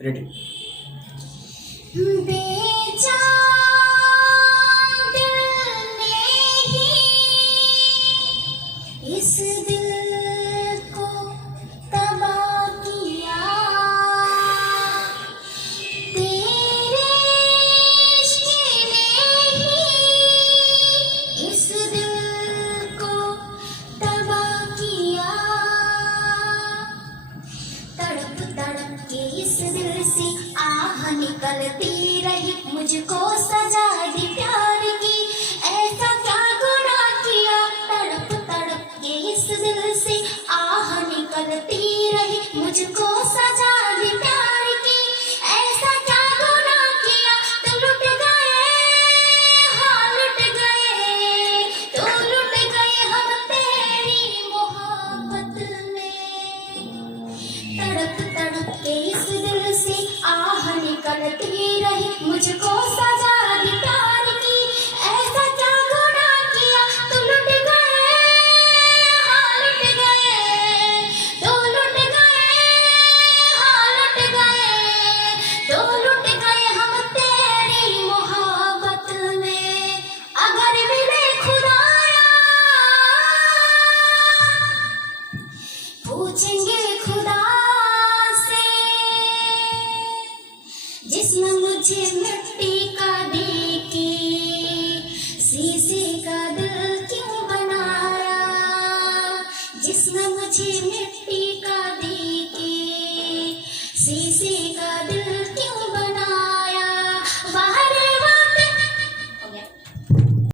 Ready. बेजान दिल ने ही इस दिल को तबाह किया, तेरे इश्क ने ही इस दिल को तबाह किया। तड़प तड़प के इस दिल से आह निकलती रही, मुझको सजा दी प्यार की, ऐसा क्या गुनाह किया। तड़प तड़प के इस दिल से आह निकलती रही, मुझको सजा दी प्यार की, ऐसा क्या गुनाह किया। तो लुट गए, हाँ लुट गए, तो लुट गए हम तेरी मोहब्बत में। तड़प तड़प के इस दिल से आह निकलती रही, मुझको सजा दी प्यार की, ऐसा क्या गुनाह किया। तो लुट गए, हाँ लुट गए, तो लुट गए, हाँ लुट गए, तो लुट गए हम तेरी मोहब्बत में। अगर मिले खुदाया पूछेंगे खुदा से, जिसने मुझे मिट्टी का देके शीशे का दिल क्यों बनाया, जिसने मुझे मिट्टी